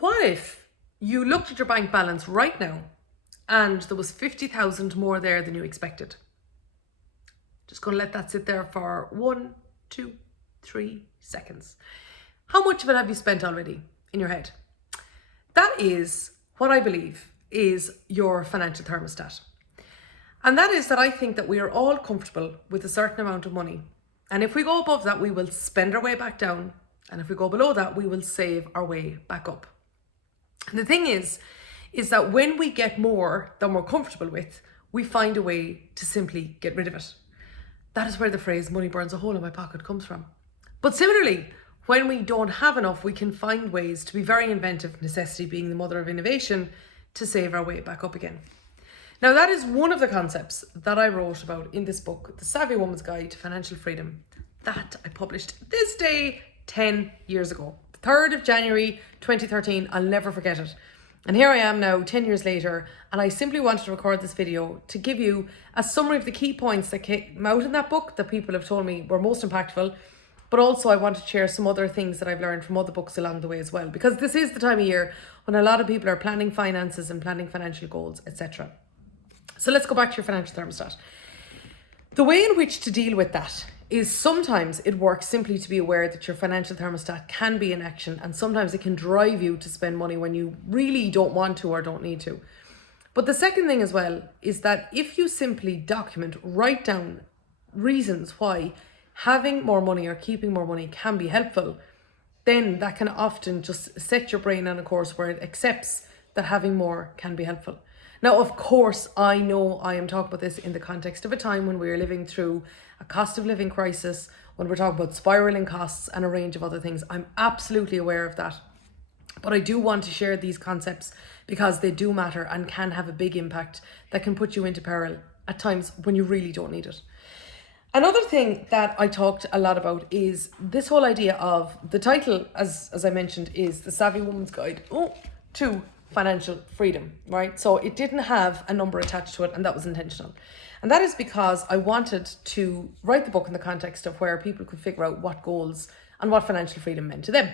What if you looked at your bank balance right now and there was 50,000 more there than you expected? Just going to let that sit there for 1, 2, 3 seconds. How much of it have you spent already in your head? That is what I believe is your financial thermostat. And that is that I think that we are all comfortable with a certain amount of money. And if we go above that, we will spend our way back down. And if we go below that, we will save our way back up. And the thing is that when we get more than we're comfortable with, we find a way to simply get rid of it. That is where the phrase money burns a hole in my pocket comes from. But similarly, when we don't have enough, we can find ways to be very inventive, necessity being the mother of innovation, to save our way back up again. Now, that is one of the concepts that I wrote about in this book, The Savvy Woman's Guide to Financial Freedom, that I published this day 10 years ago. The 3rd of January 2013, I'll never forget it. And here I am now 10 years later, and I simply wanted to record this video to give you a summary of the key points that came out in that book that people have told me were most impactful, but also I want to share some other things that I've learned from other books along the way as well, because this is the time of year when a lot of people are planning finances and planning financial goals, etc. So let's go back to your financial thermostat. The way in which to deal with that is sometimes it works simply to be aware that your financial thermostat can be in action, and sometimes it can drive you to spend money when you really don't want to or don't need to. But the second thing as well is that if you simply document, write down reasons why having more money or keeping more money can be helpful, then that can often just set your brain on a course where it accepts that having more can be helpful. Now, of course, I know I am talking about this in the context of a time when we are living through a cost of living crisis, when we're talking about spiraling costs and a range of other things. I'm absolutely aware of that. But I do want to share these concepts because they do matter and can have a big impact that can put you into peril at times when you really don't need it. Another thing that I talked a lot about is this whole idea of the title, as I mentioned, is The Savvy Woman's Guide to Financial Freedom, right? So it didn't have a number attached to it, and that was intentional. And that is because I wanted to write the book in the context of where people could figure out what goals and what financial freedom meant to them.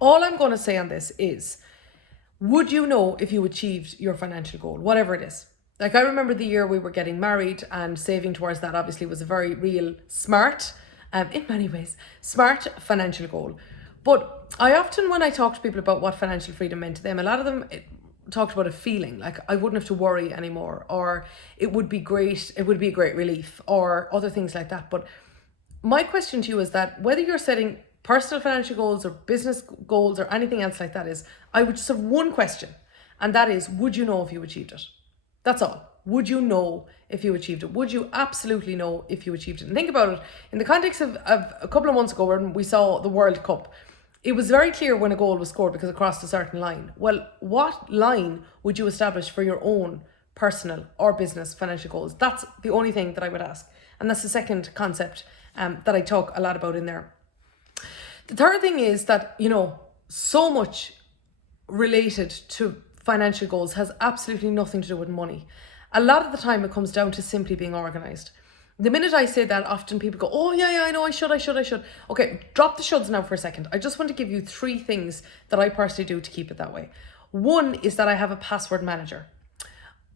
All I'm going to say on this is, would you know if you achieved your financial goal, whatever it is? Like, I remember the year we were getting married, and saving towards that obviously was a very real smart, in many ways, smart financial goal. But I often, when I talk to people about what financial freedom meant to them, a lot of them talked about a feeling like I wouldn't have to worry anymore, or it would be great, it would be a great relief, or other things like that. But my question to you is that whether you're setting personal financial goals or business goals or anything else like that, is I would just have one question, and that is, would you know if you achieved it? That's all. Would you know if you achieved it? Would you absolutely know if you achieved it? And think about it in the context of a couple of months ago when we saw the World Cup. It was very clear when a goal was scored because it crossed a certain line. Well, what line would you establish for your own personal or business financial goals? That's the only thing that I would ask. And that's the second concept that I talk a lot about in there. The third thing is that, so much related to financial goals has absolutely nothing to do with money. A lot of the time it comes down to simply being organized. The minute I say that, often people go, oh yeah, I know, I should. Okay, drop the shoulds now for a second. I just want to give you 3 things that I personally do to keep it that way. One is that I have a password manager.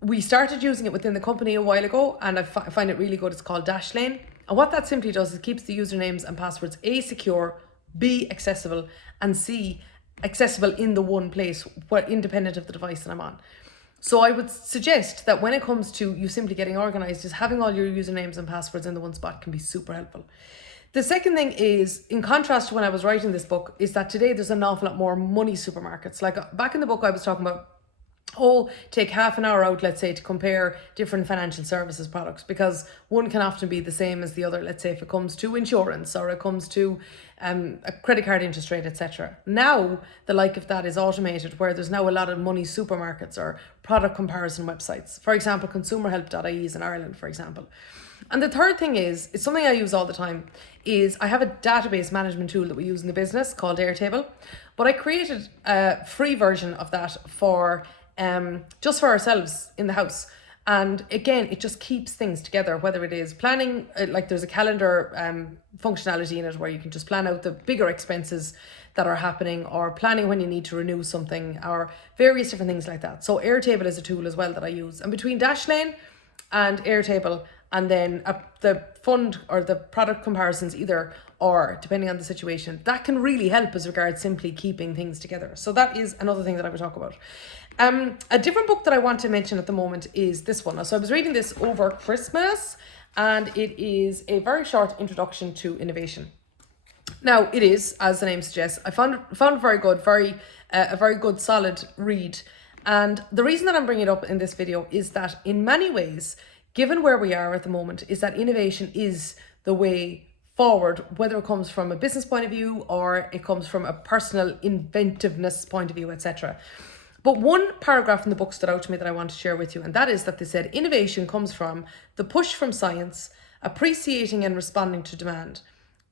We started using it within the company a while ago, and I find it really good. It's called Dashlane. And what that simply does is it keeps the usernames and passwords A, secure, B, accessible, and C, accessible in the one place, where independent of the device that I'm on. So I would suggest that when it comes to you simply getting organized, is having all your usernames and passwords in the one spot can be super helpful. The second thing is, in contrast to when I was writing this book, is that today there's an awful lot more money supermarkets. Like back in the book I was talking about, take half an hour out, let's say, to compare different financial services products, because one can often be the same as the other. Let's say if it comes to insurance, or it comes to a credit card interest rate, etc. Now, the like of that is automated, where there's now a lot of money supermarkets or product comparison websites. For example, consumerhelp.ie is in Ireland, for example. And the third thing is, it's something I use all the time, is I have a database management tool that we use in the business called Airtable, but I created a free version of that for just for ourselves in the house. And again, it just keeps things together, whether it is planning, like there's a calendar functionality in it where you can just plan out the bigger expenses that are happening, or planning when you need to renew something, or various different things like that. So Airtable is a tool as well that I use. And between Dashlane and Airtable, and then the fund or the product comparisons, either or, depending on the situation, that can really help as regards simply keeping things together. So that is another thing that I would talk about. A different book that I want to mention at the moment is this one. So I was reading this over Christmas, and it is a very short introduction to innovation. Now, it is, as the name suggests, I found it very good, a very good, solid read. And the reason that I'm bringing it up in this video is that in many ways, given where we are at the moment, is that innovation is the way forward, whether it comes from a business point of view or it comes from a personal inventiveness point of view, etc. But one paragraph in the book stood out to me that I want to share with you, and that is that they said innovation comes from the push from science, appreciating and responding to demand,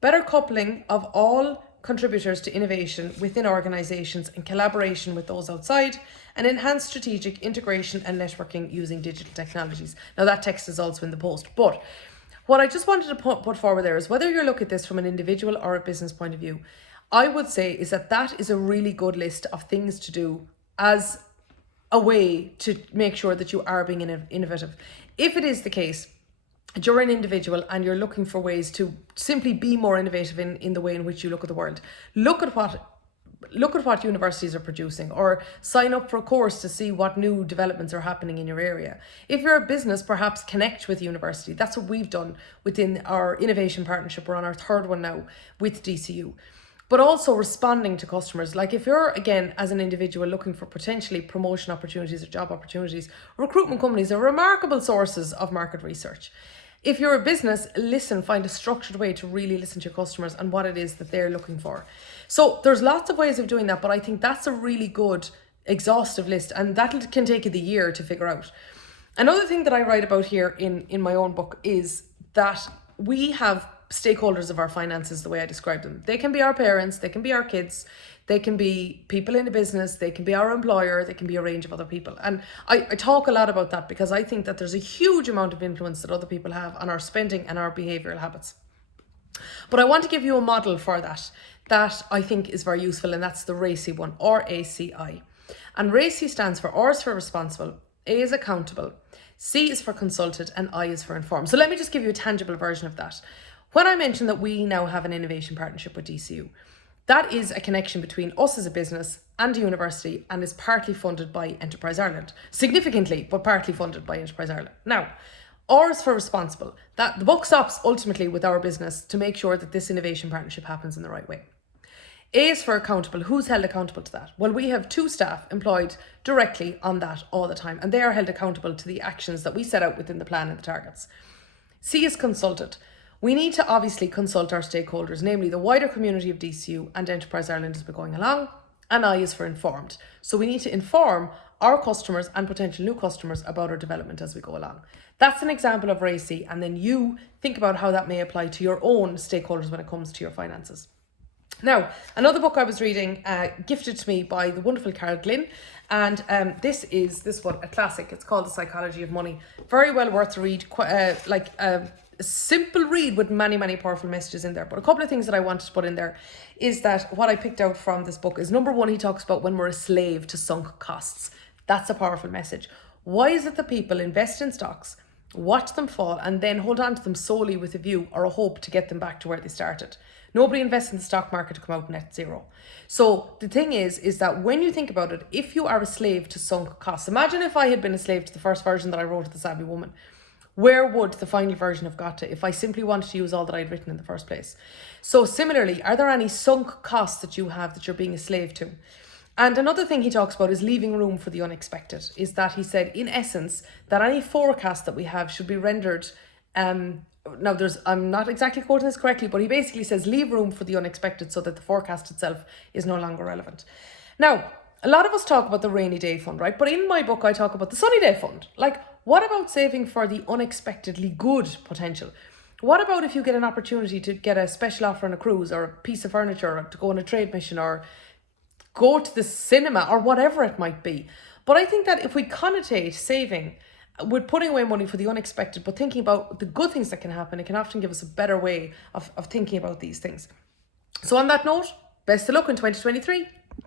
better coupling of all contributors to innovation within organizations and collaboration with those outside, and enhanced strategic integration and networking using digital technologies. Now that text is also in the post, but what I just wanted to put forward there is, whether you look at this from an individual or a business point of view, I would say is that is a really good list of things to do as a way to make sure that you are being innovative. If it is the case, you're an individual and you're looking for ways to simply be more innovative in the way in which you look at the world, look at what universities are producing, or sign up for a course to see what new developments are happening in your area. If you're a business, perhaps connect with university. That's what we've done within our innovation partnership. We're on our third one now with DCU. But also responding to customers. Like if you're, again, as an individual looking for potentially promotion opportunities or job opportunities, recruitment companies are remarkable sources of market research. If you're a business, find a structured way to really listen to your customers and what it is that they're looking for. So there's lots of ways of doing that, but I think that's a really good exhaustive list, and that can take you the year to figure out. Another thing that I write about here in my own book is that we have stakeholders of our finances, the way I describe them. They can be our parents, they can be our kids, they can be people in a business, they can be our employer, they can be a range of other people. And I talk a lot about that because I think that there's a huge amount of influence that other people have on our spending and our behavioural habits. But I want to give you a model for that I think is very useful, and that's the RACI one, RACI. And RACI stands for R is for responsible, A is accountable, C is for consulted, and I is for informed. So let me just give you a tangible version of that. When I mentioned that we now have an innovation partnership with DCU, that is a connection between us as a business and a university, and is partly funded by Enterprise Ireland. Significantly, but partly funded by Enterprise Ireland. Now, R is for responsible. That the buck stops ultimately with our business to make sure that this innovation partnership happens in the right way. A is for accountable. Who's held accountable to that? Well, we have 2 staff employed directly on that all the time, and they are held accountable to the actions that we set out within the plan and the targets. C is consulted. We need to obviously consult our stakeholders, namely the wider community of DCU and Enterprise Ireland as we're going along, and I is for informed. So we need to inform our customers and potential new customers about our development as we go along. That's an example of RACI, and then you think about how that may apply to your own stakeholders when it comes to your finances. Now, another book I was reading, gifted to me by the wonderful Carol Glynn, and this one, a classic. It's called The Psychology of Money. Very well worth to read, a simple read with many, many powerful messages in there. But a couple of things that I wanted to put in there is that what I picked out from this book is, number one, he talks about when we're a slave to sunk costs. That's a powerful message. Why is it that people invest in stocks, watch them fall, and then hold on to them solely with a view or a hope to get them back to where they started? Nobody invests in the stock market to come out net zero. So the thing is that when you think about it, if you are a slave to sunk costs, imagine if I had been a slave to the first version that I wrote of The Savvy Woman. Where would the final version have got to if I simply wanted to use all that I'd written in the first place? So similarly, are there any sunk costs that you have that you're being a slave to? And another thing he talks about is leaving room for the unexpected, is that he said, in essence, that any forecast that we have should be rendered, I'm not exactly quoting this correctly, but he basically says leave room for the unexpected so that the forecast itself is no longer relevant. Now, a lot of us talk about the rainy day fund, right? But in my book, I talk about the sunny day fund. Like, what about saving for the unexpectedly good potential? What about if you get an opportunity to get a special offer on a cruise, or a piece of furniture, or to go on a trade mission, or go to the cinema, or whatever it might be? But I think that if we connotate saving with putting away money for the unexpected, but thinking about the good things that can happen, it can often give us a better way of thinking about these things. So on that note, Best of luck in 2023.